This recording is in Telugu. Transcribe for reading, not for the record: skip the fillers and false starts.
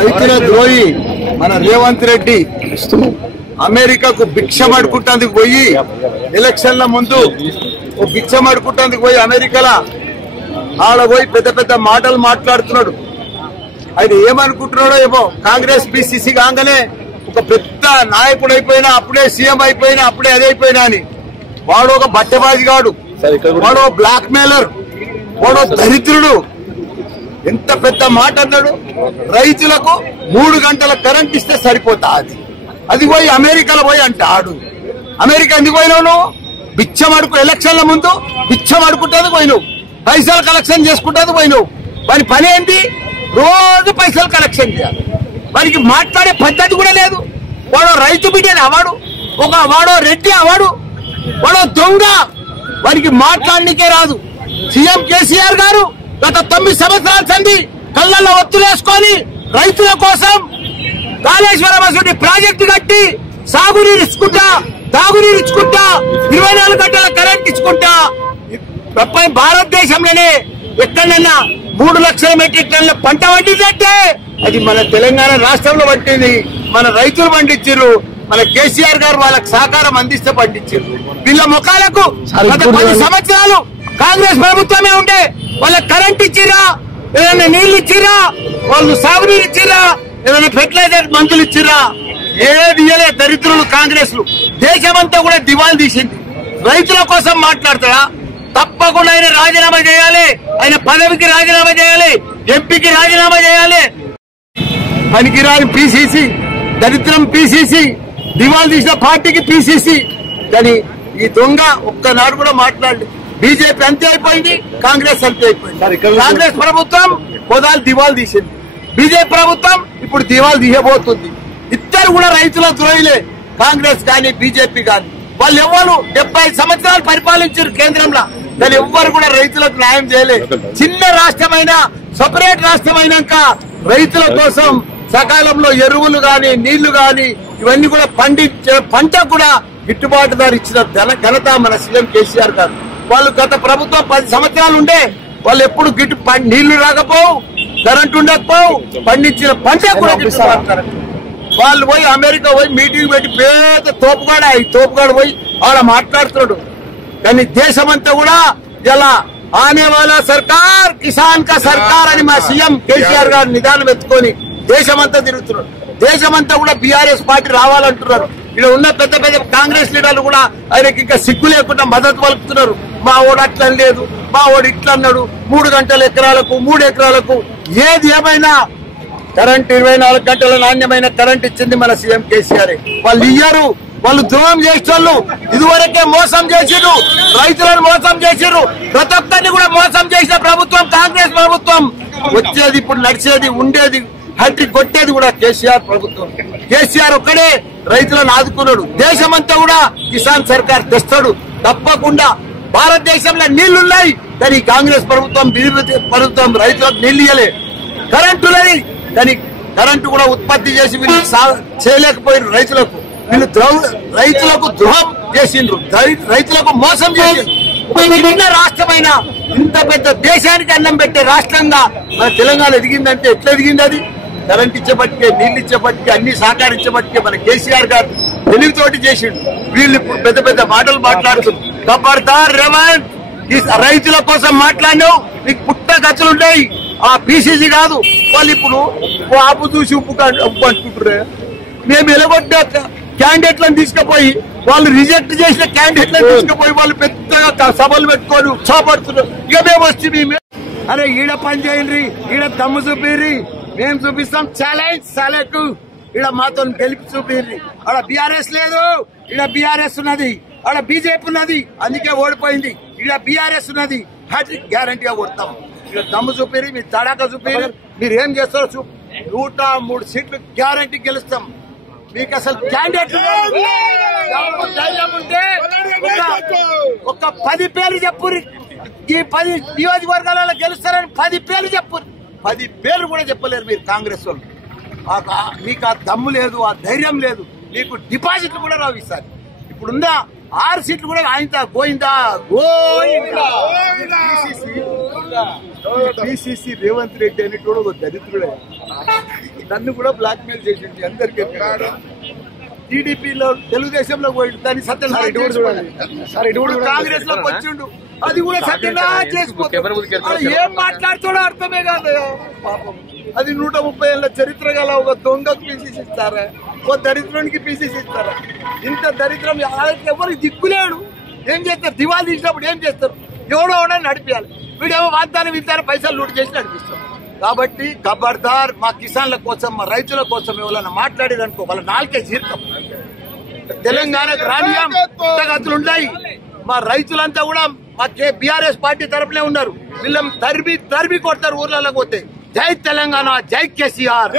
రైతుల ద్రోహి మన రేవంత్ రెడ్డి అమెరికాకు భిక్షం అడుకుంటానికి పోయి ఎలక్షన్ల ముందు భిక్షం అడుకుంటానికి పోయి అమెరికాలో ఆడ పోయి పెద్ద పెద్ద మాటలు మాట్లాడుతున్నాడు. ఆయన ఏమనుకుంటున్నాడో ఏమో, కాంగ్రెస్ పిసిసి కాగానే ఒక పెద్ద నాయకుడు అయిపోయినా, అప్పుడే సీఎం అయిపోయినా, అప్పుడే అదైపోయినా అని. వాడు ఒక బట్టబాజిగాడు, వాడు బ్లాక్ మెయిలర్, వాడు దరిద్రుడు. ఎంత పెద్ద మాట అన్నాడు. రైతులకు 3 గంటల కరెంట్ ఇస్తే సరిపోతా అది పోయి అమెరికాలో పోయి అంటాడు. అమెరికా ఎందుకు పోయినావు నువ్వు? బిచ్చం అడుకు, ఎలక్షన్ల ముందు బిచ్చం అడుకుంటుంది పోయినావు, పైసలు కలెక్షన్ చేసుకుంటుంది పోయినావు. వారి పని ఏంటి? రోజు పైసలు కలెక్షన్ చేయాలి. వారికి మాట్లాడే పద్ధతి కూడా లేదు. వాడు రైతు బిడ్డని అవాడు, వాడో రెడ్డి అవాడు, వాడో దొంగ. వారికి మాట్లాడనికే రాదు. సీఎం కేసీఆర్ గారు గత 9 సంవత్సరాల సంది కళ్ళల్లో ఒత్తులేసుకొని రైతుల కోసం కాళేశ్వరం అసలు ప్రాజెక్టు కట్టి సాగునీరు ఇచ్చుకుంటా, తాగునీరు ఇచ్చుకుంటా, 24 గంటల కరెంట్ ఇచ్చుకుంటా భారతదేశంలోనే ఎక్కడైనా 3 లక్షల మెట్రిక్ టన్నుల పంట పండిందంటే అది మన తెలంగాణ రాష్ట్రంలో పట్టింది. మన రైతులు పండించారు. మన కేసీఆర్ గారు వాళ్ళకి సహకారం అందిస్తే పండించారు. వీళ్ళ ముఖాలకు గత 10 సంవత్సరాలు కాంగ్రెస్ ప్రభుత్వమే ఉండే. వాళ్ళకి కరెంట్ ఇచ్చిరా, ఏదైనా నీళ్లు ఇచ్చిరా, వాళ్ళు సాగునీరు ఇచ్చిరా, ఏదైనా ఫెర్టిలైజర్ మందులు ఇచ్చిరా? ఏది ఇయ్యలే దరిద్రులు కాంగ్రెస్. దేశమంతా కూడా దివాళి తీసింది. రైతుల కోసం మాట్లాడతాడా? తప్పకుండా ఆయన రాజీనామా చేయాలి. ఆయన పదవికి రాజీనామా చేయాలి, ఎంపీకి రాజీనామా చేయాలి. పనికిరాని పిసిసి, దరిద్రం పిసిసి, దివాళి తీసిన పార్టీకి పిసిసి. కానీ ఈ దొంగ ఒక్కనాడు కూడా మాట్లాడలేదు. బీజేపీ అంతే అయిపోయింది, కాంగ్రెస్ అంతే అయిపోయింది. కాంగ్రెస్ ప్రభుత్వం పొదాలు దివాళి తీసింది, బీజేపీ ప్రభుత్వం ఇప్పుడు దివాళి తీయబోతుంది. ఇద్దరు కూడా రైతుల ద్రోహిలే, కాంగ్రెస్ కానీ బీజేపీ కానీ. వాళ్ళు ఎవరు 75 సంవత్సరాలు పరిపాలించారు కేంద్రంలో, కానీ ఎవ్వరు కూడా రైతులకు న్యాయం చేయలేదు. చిన్న రాష్ట్రమైనా, సపరేట్ రాష్ట్రమైనాక రైతుల కోసం సకాలంలో ఎరువులు గాని, నీళ్లు గాని ఇవన్నీ కూడా పండించే పంట కూడా గిట్టుబాటు ధర ఇచ్చిన ఘనత మన సీఎం కేసీఆర్ గారు. వాళ్ళు గత ప్రభుత్వం 10 సంవత్సరాలు ఉండే, వాళ్ళు ఎప్పుడు నీళ్లు రాకపోవు, కరెంట్ ఉండకపోవు, పండించిన పంట కూడా గిట్టుబాటు. వాళ్ళు పోయి అమెరికా పోయి మీటింగ్ పెట్టి పేద తోపుగాడు పోయి ఆడ మాట్లాడుతున్నాడు. కానీ దేశమంతా కూడా ఇలా ఆనే వాళ్ళ సర్కార్, కిసాన్ కా సర్కార్ అని మా సీఎం కేసీఆర్ గారు నిదానం ఎత్తుకొని దేశమంతా తిరుగుతున్నాడు. దేశమంతా కూడా బీఆర్ఎస్ పార్టీ రావాలంటున్నారు. ఇక్కడ ఉన్న పెద్ద పెద్ద కాంగ్రెస్ లీడర్లు కూడా ఆయనకి ఇంకా సిగ్గు లేకుండా మద్దతు పలుకుతున్నారు. మా ఓడు అట్లా లేదు, మా ఓడు ఇట్లా అన్నాడు. 3 గంటల ఎకరాలకు, 3 ఎకరాలకు. ఏది ఏమైనా కరెంట్ 24 గంటల నాణ్యమైన కరెంట్ ఇచ్చింది మన సీఎం కేసీఆర్. వాళ్ళు ఇయ్యారు, వాళ్ళు ద్రోహం చేసేవాళ్ళు. ఇదివరకే మోసం చేసిరు, రైతులను మోసం చేసిరు, ప్రతి ఒక్కరిని కూడా మోసం చేసిన ప్రభుత్వం కాంగ్రెస్ ప్రభుత్వం. వచ్చేది ఇప్పుడు నడిచేది, ఉండేది, హ్యాట్రిక్ కొట్టేది కూడా కేసీఆర్ ప్రభుత్వం. కేసీఆర్ ఒక్కడే రైతులను ఆదుకున్నాడు. దేశమంతా కూడా కిసాన్ సర్కార్ తెస్తాడు తప్పకుండా. భారతదేశంలో నీళ్లున్నాయి, కానీ కాంగ్రెస్ ప్రభుత్వం, బీజేపీ ప్రభుత్వం రైతులకు నీళ్లు ఇయ్యలే. కరెంటు లేదు, కానీ కరెంటు కూడా ఉత్పత్తి చేసి వీళ్ళు చేయలేకపోయిన రైతులకు. వీళ్ళు రైతులకు ద్రోహం చేసిండ్రు, రైతులకు మోసం చేసిండ్రు. చిన్న రాష్ట్రమైన ఇంత పెద్ద దేశానికి అన్నం పెట్టే రాష్ట్రంగా మన తెలంగాణ ఎదిగిందంటే ఎట్లా ఎదిగింది? అది కరెంట్ ఇచ్చేపటికే, నీళ్లు ఇచ్చేపటికే, అన్ని సహకరించేపటికే మన కేసీఆర్ గారు తెలివితోటి చేసిండు. వీళ్ళు ఇప్పుడు పెద్ద పెద్ద మాటలు మాట్లాడుతున్నారు. ఖబర్దార్ రేవంత్, ఈ రైతుల కోసం మాట్లాడినావు, నీకు పుట్ట ఖర్చులుంటాయి. ఆ పిసిసి కాదు, వాళ్ళు ఇప్పుడు ఆపు చూసి ఉప్పు అంటుకుంటారే. మేము ఎలగొట్టే క్యాండిడేట్లను తీసుకుపోయి, వాళ్ళు రిజెక్ట్ చేసిన క్యాండిడేట్లను తీసుకుపోయి వాళ్ళు పెద్దగా సభలు పెట్టుకొని ఉత్సాహపడుతున్నారు. ఇక మేము వచ్చి అరే ఈడ పని చేయండి, ఈడ దమ్ము చూపిర్రి, మేము చూపిస్తాం ఛాలెంజ్ సాలకు, ఈడ మాతో గెలిపి చూపిర్రి. ఆడ బీఆర్ఎస్ లేదు, ఈడ బీఆర్ఎస్ ఉన్నది, ఆడ బీజేపీ ఉన్నది, అందుకే ఓడిపోయింది. ఈడ బీఆర్ఎస్ ఉన్నది, హ్యాట్రిక్ గ్యారంటీగా కొడతాం. ఇక్కడ దమ్ము చూపిరి, మీ తడాక చూపిరి, మీరు ఏం చేస్తారో 103 సీట్లు గ్యారంటీ గెలుస్తాం. మీకు అసలు క్యాండిడేట్ ధైర్యం ఉంటే ఒక 10 పేర్లు చెప్పుర్రి. ఈ 10 నియోజకవర్గాలలో గెలుస్తారని 10 పేర్లు చెప్పుర్రి. 10 పేర్లు కూడా చెప్పలేరు మీరు కాంగ్రెస్ వాళ్ళు. మీకు ఆ దమ్ము లేదు, ఆ ధైర్యం లేదు. మీకు డిపాజిట్లు కూడా రావు ఈసారి. ఇప్పుడున్న 6 సీట్లు కూడా ఆయన గోయిందా గోయిందా. పిసిసి రేవంత్ రెడ్డి అనేటోడు ఒక దరిద్రుడే. నన్ను కూడా బ్లాక్ మెయిల్ చేసింది అందరికీ. టీడీపీలో తెలుగుదేశంలో పోయిండు, దాన్ని సత్యనారాయణ కాంగ్రెస్ లోకి వచ్చిండు, అది కూడా సత్యనారాయణ చేసిపోతాడు. ఏం మాట్లాడుతాడో అర్థమే కాదు పాపం. అది 130 ఏళ్ల చరిత్ర గల ఒక దొంగకు పీసీసీ ఇస్తారా, ఒక దరిద్రునికి పీసీసీ ఇస్తారా? ఇంత దరిద్రం ఎవరు దిక్కులేడు. ఏం చేస్తారు? దివాళీ తీసినప్పుడు ఏం చేస్తారు? ఎవడో నడిపించాలి. వీడేమో వాగ్దానం ఇస్తారు, పైసలు లూట్ చేసి నడిపిస్తాం. కాబట్టి ఖబర్దార్, మా కిసాన్ల కోసం, మా రైతుల కోసం ఎవరైనా మాట్లాడేదనుకో వాళ్ళ నాలుకే జీర్తం. తెలంగాణకు రానియం గతులు ఉన్నాయి. మా రైతులంతా కూడా మా బీఆర్ఎస్ పార్టీ తరపునే ఉన్నారు. వీళ్ళని తరిమి కొడతారు ఊర్లలో పోతే. జై తెలంగాణ, జై కేసీఆర్.